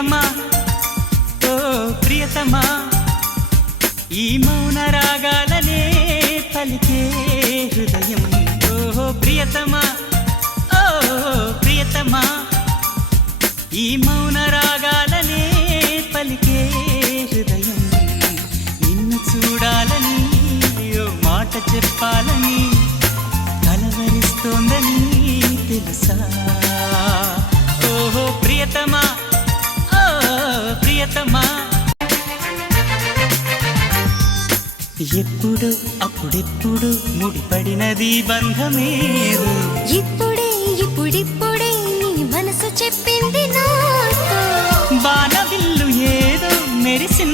ప్రియతమా ఓ ప్రియతమా ఈ మౌన రాగాలనే పలికే హృదయం ఓ ప్రియతమా ఓ ప్రియతమా ఈ మౌన రాగాలనే పలికే హృదయం నిన్ను చూడాలని ఓ మాట చెప్పాలని కలవరిస్తోందని తెలుసా ఓహో ప్రియతమా ఓ ప్రియతమా ఎప్పుడు అప్పుడెప్పుడు ముడిపడినది బంధమేదో ఇప్పుడిప్పుడే నీ మనసు చెప్పింది నాతో బాణవిల్లు ఏదో మెరిసిన